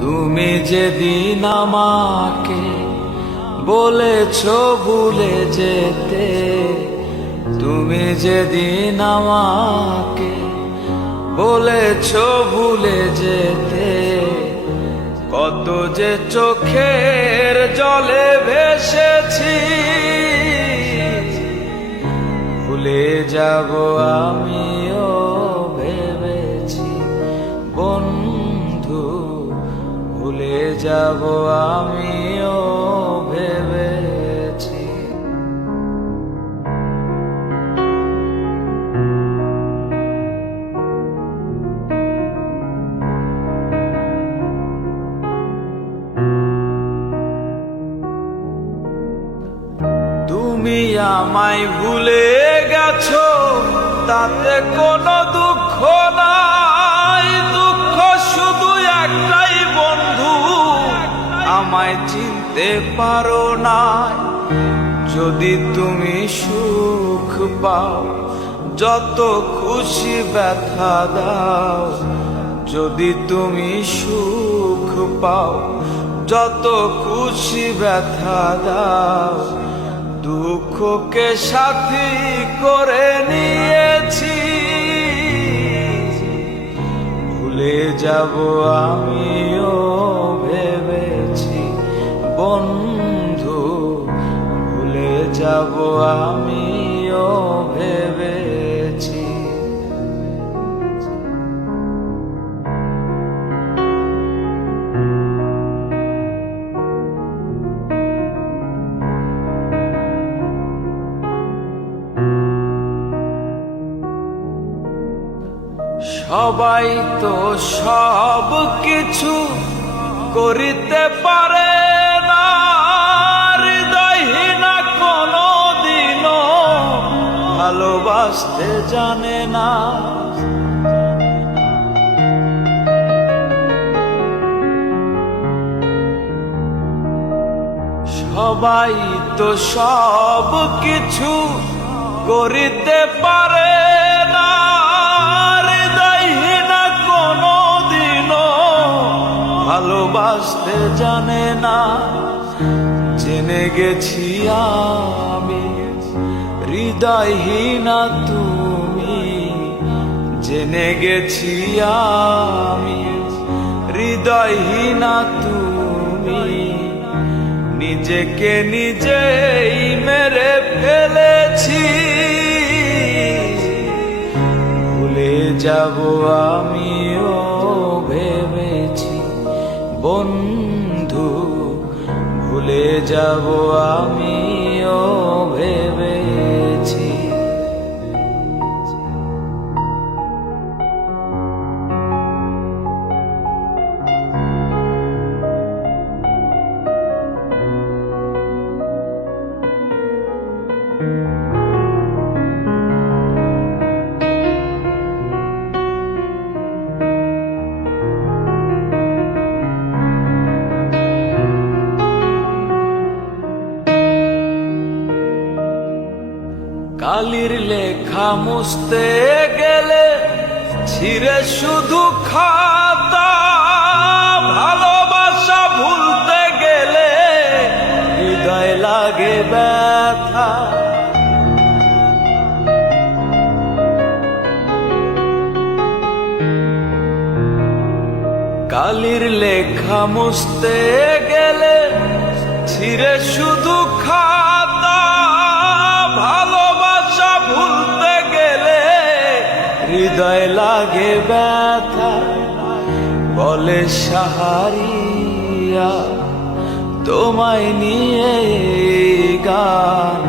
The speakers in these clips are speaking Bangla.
তুমি যেদিন আমাকে বলেছো ভুলে যেতে, তুমি যেদিন আমাকে বলেছো ভুলে যেতে, কত যে চোখের জলে ভেসেছি, ভুলে যাব আমিও ভেবেছি বন্ধু, ভুলে যাব আমিও ভেবেছি। তুমি আমায় ভুলে গেছো, তাতে কোনো দুঃখ নাই, দুঃখ শুধু একটাই বন্ধু, আমায় চিনতে পারো না। যদি তুমি সুখ পাও, যত খুশি ব্যথা দাও, যদি তুমি সুখ পাও, যত খুশি ব্যথা দাও, দুঃখকে সাথী করে নিয়েছি, ভুলে যাব আমিও ভেবেছি বন্ধু, ভুলে যাব আমিও ভেবেছি। সবাই তো সব কিছু করিতে পারে না, হৃদয়হীনা কোনো দিনও ভালোবাসতে জানে না। সবাই তো সব কিছু করিতে পারে না, হৃদয়হীনা কোনো দিনও ভালোবাসতে জানে না। জেনে গেছি আমি হৃদয়হীনা তুমি, জেনে গেছি আমি হৃদয়হীনা তুমি, নিজেকে নিজেই মেরে ফেলেছি, ভুলে যাব আমিও ভেবেছি বন্ধু, ভুলে যাব আমিও ভেবেছি। কালির লেখা মুছতে গেলে ছিঁড়ে শুধু খাতা, ভালোবাসা ভুলতে গেলে হৃদয় লাগে ব্যথা। কালির লেখা মুছতে গেলে ছিঁড়ে শুধু খাতা, ভালোবাসা ভুলতে গেলে হৃদয় লাগে ব্যথা। বলে সাহারিয়া তোমায় নিয়ে গান,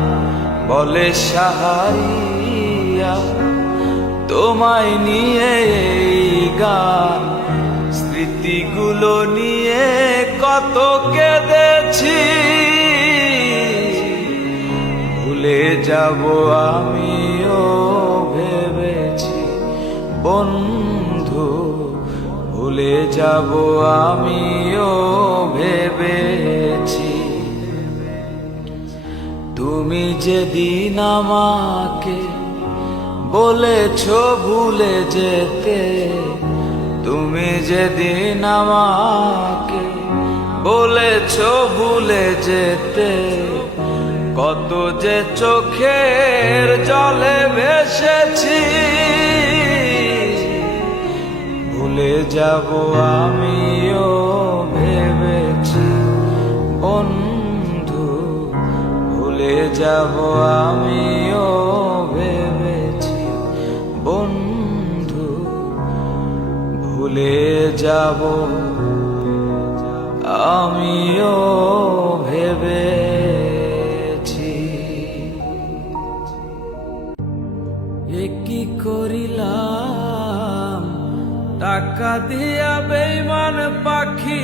বলে সাহারিয়া তোমায় নিয়ে গান, স্মৃতিগুলো নিয়ে কত কেঁদেছি, ভুলে যাব আমিও ভেবেছি বন্ধু, ভুলে যাব আমিও ভেবেছি। তুমি যেদিন আমাকে বলেছো ভুলে যেতে, তুমি যেদিন আমাকে বলেছ ভুলে যেতে, কত যে চোখের জলে ভেসেছি। ভুলে যাব আমিও ভেবেছি বন্ধু, ভুলে যাব আমিও ভেবেছি বন্ধু, ভুলে যাব আমিও ভেবেছি। এ কি করিলাম, টাকা দিয়া বেঈমান পাখি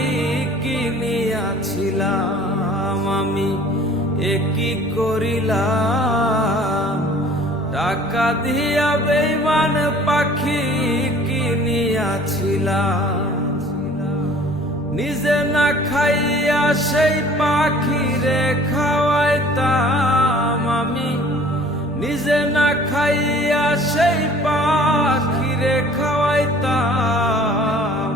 কিনিয়াছিলাম আমি। এ কি করিলাম, টাকা দিয়া বেঈমান পাখি কিনিয়াছিলাম। নিজে না খাইয়া সেই পাখিরে খাওয়াইতাম আমি। নিজে না খাইয়া সেই পাখিরে খাওয়াইতাম।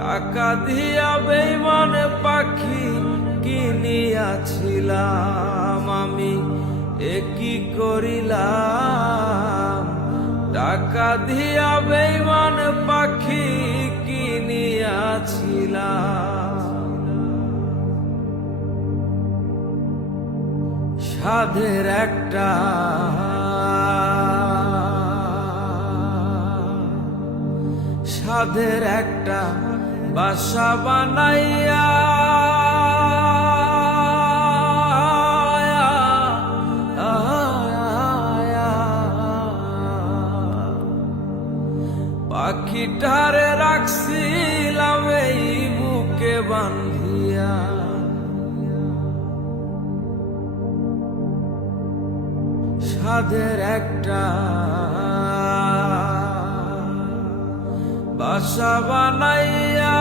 টাকা দিয়া বেঈমান পাখি কিনিয়াছিলাম আমি। এ কি করিলাম, টাকা দিয়া বেঈমান পাখি কিনিয়াছিলাম। সাধের একটা বাসা বানাইয়া পাখিটারে রাখছিলাম এই বুকে বান্ধিয়া। সাধের একটা বাসা বানাইয়া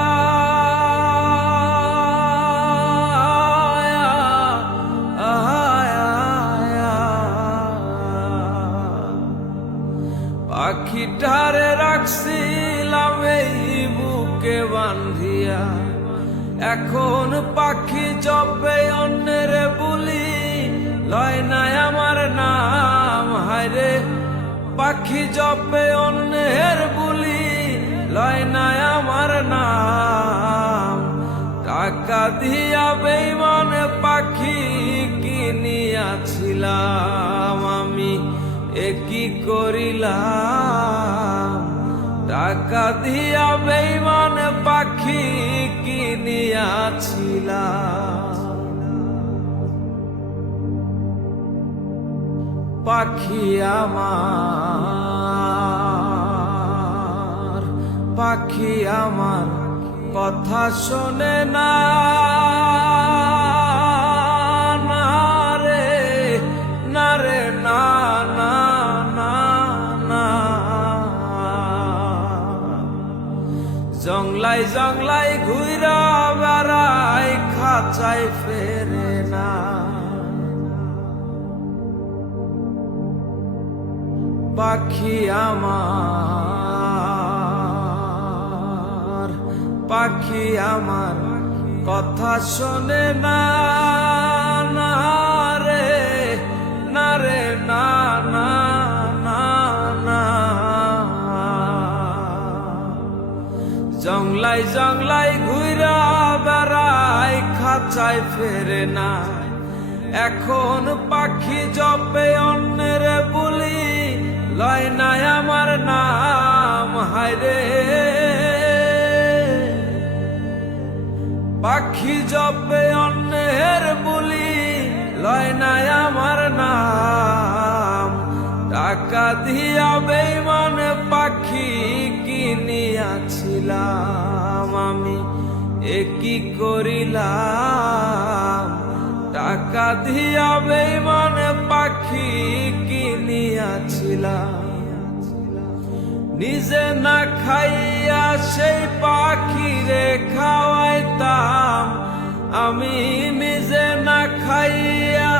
পাখিটারে রাখছিলাম এই বুকে বান্ধিয়া। এখন পাখি জপে অন্যের বুলি, লয় নাই আমার নাম। হায়রে পাখি জপে অন্যের বুলি, লয় নাই আমার নাম। টাকা দিয়া বেঈমান পাখি কিনিয়াছিলাম আমি। এ কি করিলাম, টাকা দিয়া বেঈমান পাখি কিনিয়াছিলাম। পাখি আমার, পাখি আমার কথা শোনে না। না রে, না রে, না, না, না, না। জংলাই জংলাই ঘুইরা বেড়াই, খাঁচায় ফেরে না। পাখি আমার, পাখি আমার কথা শোনে না। না রে, না রে, না, না, না, না। জংলাই জংলাই ঘুইরা বেড়াই, খাঁচায় ফেরে না। এখন পাখি জপে অন্যের বুলি, লয় নাই আমার নাম। হায়রে পাখি জপে অন্যের বুলি, লয় নাই আমার নাম। টাকা দিয়া বেঈমান পাখি কিনিয়াছিলাম আমি। এ কি করিলাম, টাকা দিয়া বেঈমান পাখি কিনিয়াছিলাম। নিজে না খাইয়া সেই পাখিরে খাওয়াইতাম আমি। নিজে না খাইয়া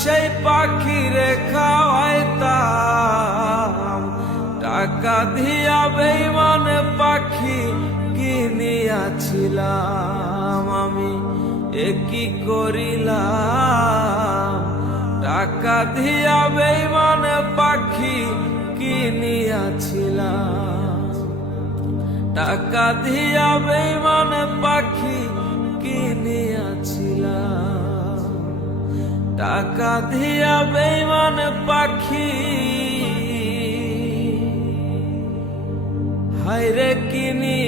সেই পাখিরে খাওয়াইতাম। টাকা দিয়া বেঈমান পাখি নিয়াছিলাম আমি, একই করিলাম। টাকা দিয়া বেঈমান পাখি কিনিয়াছিলাম, টাকা দিয়া বেঈমান পাখি কিনিয়াছিলাম, টাকা দিয়া বেঈমান পাখি হায়রে কিনিয়াছিলাম।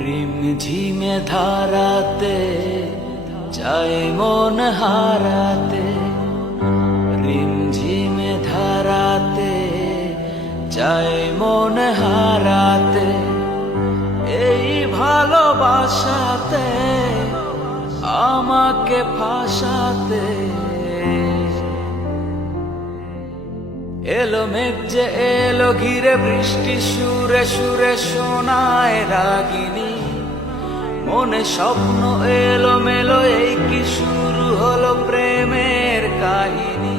রিমঝিমে ধারাতে যায় মন হারাতে, রিমঝিমে ধারাতে যায় মন হারাতে, এই ভালোবাসাতে আমাকে ফাঁসাতে। এলো মেঘ যে এলো ঘিরে, বৃষ্টি সুরে সুরে শোনায় রাগিনী। মনে স্বপ্ন এলো মেলো, এই কি শুরু হলো প্রেমের কাহিনী।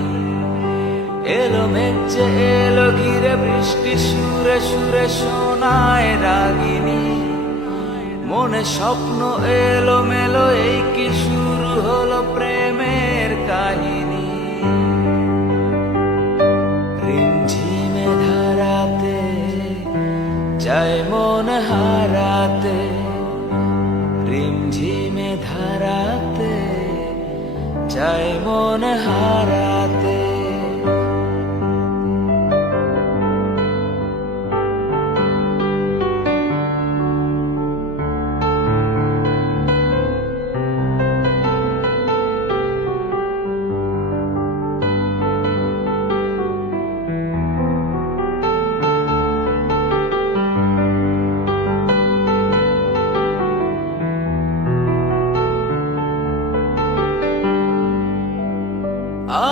এলো মেঘ যে এলো ঘিরে, বৃষ্টি সুরে সুরে শোনায় রাগিনী। মনে স্বপ্ন এলো মেলো, এই কি শুরু হলো প্রেমের কাহিনী। রিমঝিমে ধারাতে যায় মন হারাতে, রিমঝিমে ধারাতে যায় মন হারাতে।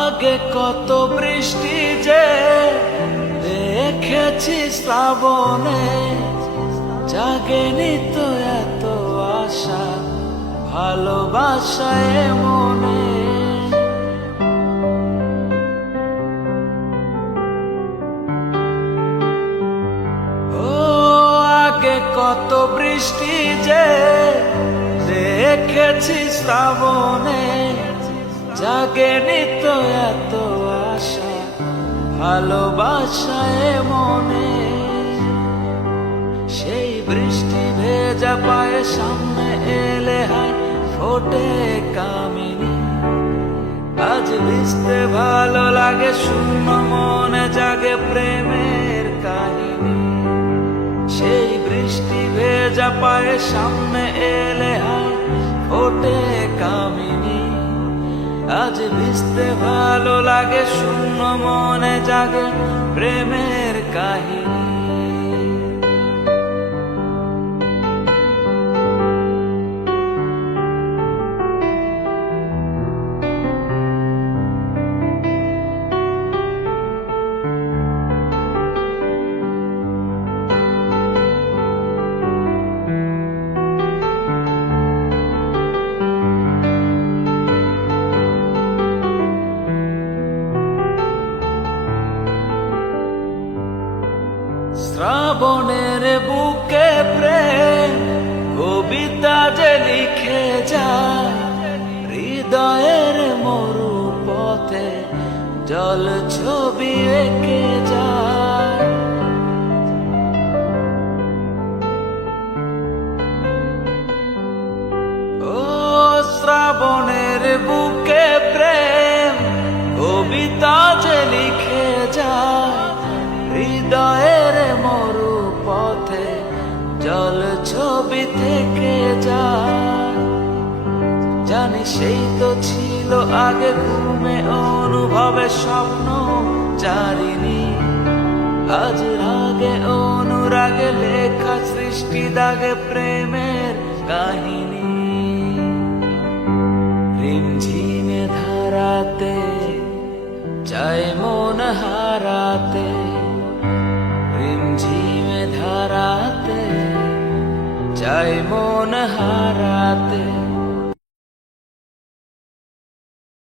আগে কত বৃষ্টি যে দেখেছি শ্রাবণে, জাগেনি তো এত আশা ভালোবাসায় মনে। ও আগে কত বৃষ্টি যে দেখেছি শ্রাবণে, জাগেনি তো এত আশা ভালোবাসায় মনে। সেই বৃষ্টি ভেজা পায়ে সামনে এলে হায় ফোটে কামিনী। আজ ভিজতে ভালো লাগে, শূন্য মনে জাগে প্রেমের কাহিনী। সেই বৃষ্টি ভেজা পায়ে সামনে এলে হায় ফোটে কামিনী। আজ ভিজতে ভালো লাগে, শূন্য মনে জাগে প্রেমের কাহিনী। শ্রাবণের বুকে প্রেম কবিতা যে লিখে যায়, হৃদয়ের মরু পথে জল ছবি এঁকে যায়। ও শ্রাবণের বুকে প্রেম কবিতা যে লিখে যায়, হৃদয়ের মরু পথে জল ছবি থেকে যায়। জানি সেই তো ছিল আগে ঘুমে অনুভবে স্বপ্ন চারিণী। আজ রাগে অনুরাগে লেখা সৃষ্টি দাগে প্রেমের কাহিনী।